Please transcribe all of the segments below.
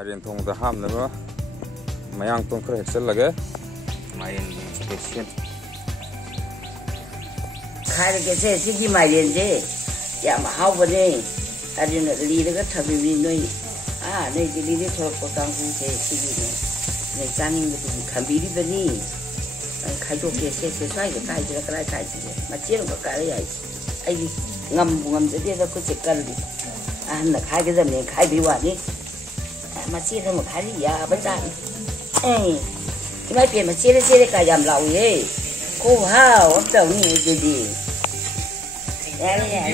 Marian thong the ham never. Mayang tong kre excel lage. Marian special. Khai cái xe thì Marian thế. Ya mà hao bữa đây. Anh nó đi được cái thằng bị nuôi. À đây cái đi được thôi có tăng cũng thế thì này. Này cha ninh cái khám bị đi bên đi. Khai chỗ kia xe xoay cái gì mà chết nó cái này. Ai ngầm thế nó có chỉ cần đi. Anh là khai cái gì này khai bị hoài đi. Mà chết nó mà khai gì à bây giờ. Cái máy tiền mà chết cái giảm lậu vậy. Cô hao ấp đầu như cái gì.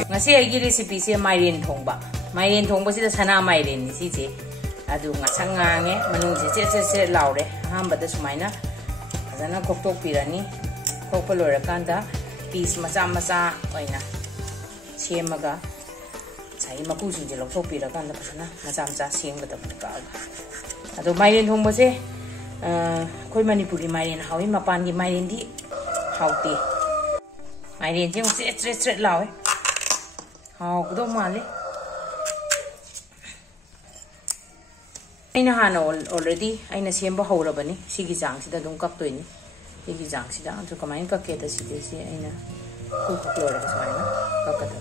Ngasi agi recipe si Marian thongba. Marian thongba si sana Marian si je. Adu ngasang ngange manung je lau re. Hambada sumaina. Azana koktok pirani. Kokpolora kanda piece macha oina. Semaga. Sai maku sing je loktok pira kanda pasana macha sembada ka. Adu Marian thongba se koi Manipuri Marian hawi mapan gi Marian di hauti. Marian chứ không straight lao ấy, hào cũng đâu mà lấy. Anh Hàn already anh xem bao hậu rồi bani, xí cái giang xí đã đúng cấp tuổi nhỉ, cái giang xí đã, rồi cái máy các cái đó xí anh cũng khóc rồi cái máy nó các cái đó.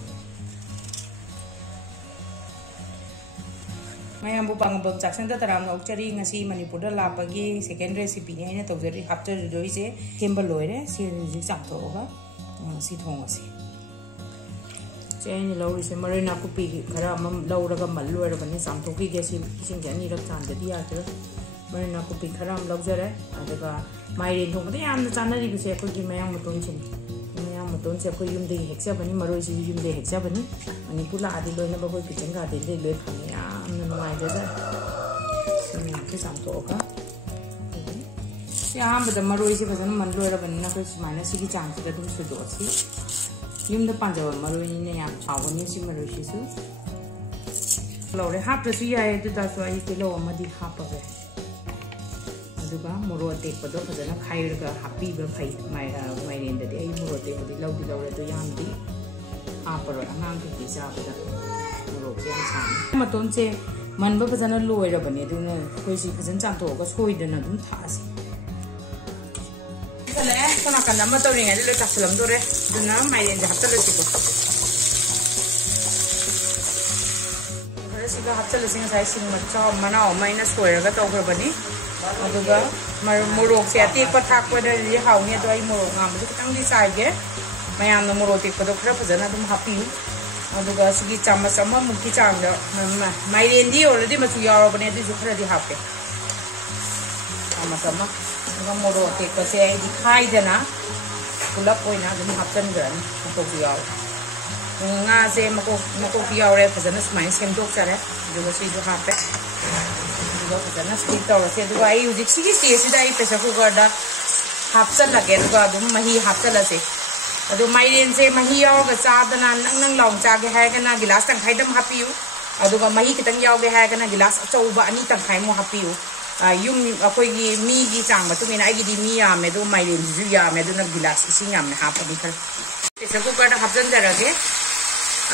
Ngay em bố bằng bậc chắc chắn tất cả mọi người ngay xí Manipur đó làm cái second recipe này anh tàu rồi hấp cho rồi chứ, thêm bao lối đấy, xí gì giảm thổ hết. Si thong asi chen lo se marina ku pi khara mam lo ra ga mal lo ra bani sam thoki ge si sing ge ni rak chan de dia te marina ku pi khara am lo jare adaga Marian thong de yam na chan ri bi se ko gi mayang muton chin mayang muton se ko yum de heksa bani maroi si yum de heksa bani ani pula adi lo na ba ko kitchen ga de le pham ya am na mai de da sin ki sam to ka यहाँ बता मरोई से बसन मन लोरा बनना कोई मायने से की चांस का तुम सुधो सी यूं तो पंजाब मरोई ने यहाँ छाव नहीं सी मरोई से सु लोरे हाफ तो सी आये तो दासु आये किलो मदी हाफ पे अदुगा मोरो टेक पदो फजना खायर का हापी बे फाई मायरेन दे आई मोरो टेक पदी लौरे तो यहाँ दी हाफ पर अनाम के किसा पदा मोरो के अंसान मतों से मन बे फजना लोरा बने तो न कोई सी फजन चांतो का सोई देना तुम थास तो ना करना मत उन्हें ऐसे लोग चप्पल हम तो रे तो ना Marian जहाँ तक लेती को अरे सीधा हाथ चले सिंह साइज सिंह मच्छा मनाओ माइनस कोई रगा तो ऊपर बनी अदुगा मोरोक से आती एक बार थाक पर ये हाउनिया तो आई मोरोक नाम तो कितना दी साइज़ मैं आम ना मोरोक एक बार तो खराब फजना तुम हापी अदुगा सिगी चामच अम्मा मुक्की चांदा Marian दी ऑलरेडी मचु यार बने तो जो खराब दी हापे चामच अम्मा मोरो टेक से दिखाई देना पुलप होइना दुम हापचन गरन मको बियाव nga se mako biyaw re phajana smai semdok chare duga si du hape duga phajana steam tawra se duga ai ujik si stage sida ai pressure cooker da hapchal lage duga dum mahi hapchal ase adu Marian se mahi yaw ga cha dana nang long cha ge hai kana gilas tang khai dam hapiu aduga mahi kitang yaw ge hai kana gilas achauba ani tang khai mo hapiu yung akoy gi mi gi chang ma tumina ai gi di mi ya me do Marian ju ya me do na gilas ising yam ne hap di khal pressure cooker da hapjan jara ge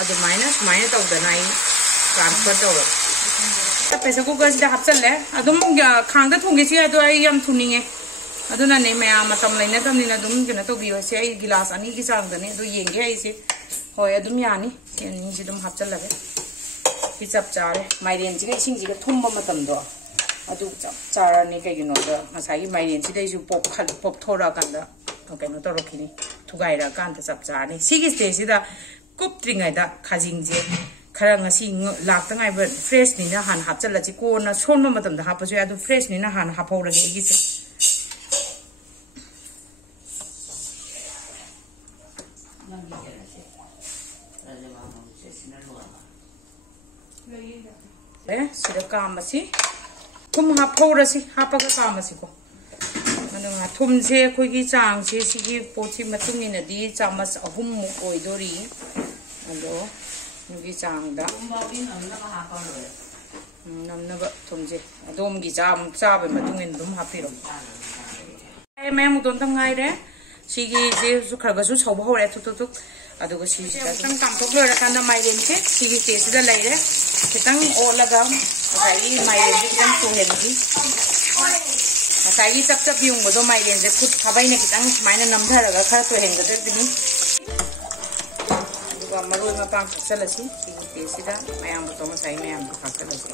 adu minus to da nai transfer to pressure cooker da hapjan le adum khang da thong gi si adu ai yam thuning e adu na ne me ma tam lai na tam ni na dum jena to bi se ai gilas ani gi chang da ne adu yeng ge ai se hoi adum yani ken ni si dum hapjan lage ki chap chare Marian ji ge sing ji ge thum ma matam do अदु चारा ने कई know the Masai Marian सिदे जु pop थोड़ा कंदा okay no तो रखिनी थुगाइरा कांत सब चाने सिगी stage सिदा कुपत्रिंगाइ दा खाजिंग जे खरा ngasi लाक्ता ngai बट फ्रेश नि ना हान हापचल लची को ना सोन मतम दा हापसु या दु फ्रेश नि ना हान हापौ रगे गी से सिदा कामसी थुम हापौरसी हापगा कामसी को मनंगा थुम से खोगी चांग से सिगी पोची मचुंग इन दी चामच अहुम मु ओइदोरी अदो नुगी चांग दा नमनबा थुम से अदोम गी चाबे मचुंग इन दुम हापिरो ए मैं मुतोन तंगाइ रे सिगी जे सुखरगा सु छौब होरे तुतुतु अदुगा सिगी तंग काम थोक लोरा कांदा Marian से सिगी स्टेज दा लैरे खितंग ओलगा Masai mayen se kitang suhengi. Masai chap yung bodo mayen se khut khabai ne kitang sumaina namdharaga khara suhengadadini. Aduga maroi mapang khaksalasi sigi tesida mayam bodo masai mayam khaksalasi.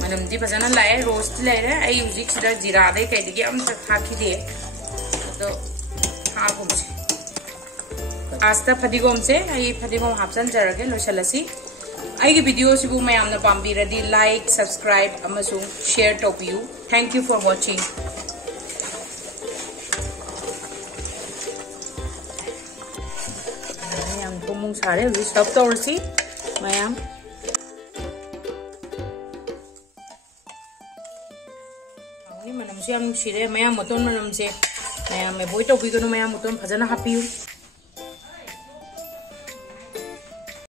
Manam di pasana lae roast lae ai uzik sida jira dai kai digi am tak khaki de to khagum se asta phadigom se ai phadigom hapsan jarage losalasi ai gi video sibu mayam na pambi radi like subscribe amasung share to you. Thank you for watching. mayam tumung sare uzi stop to ursi mayam manam se am shire mayam moton manam se mayam me boi to bi ko mayam moton phajana hapiu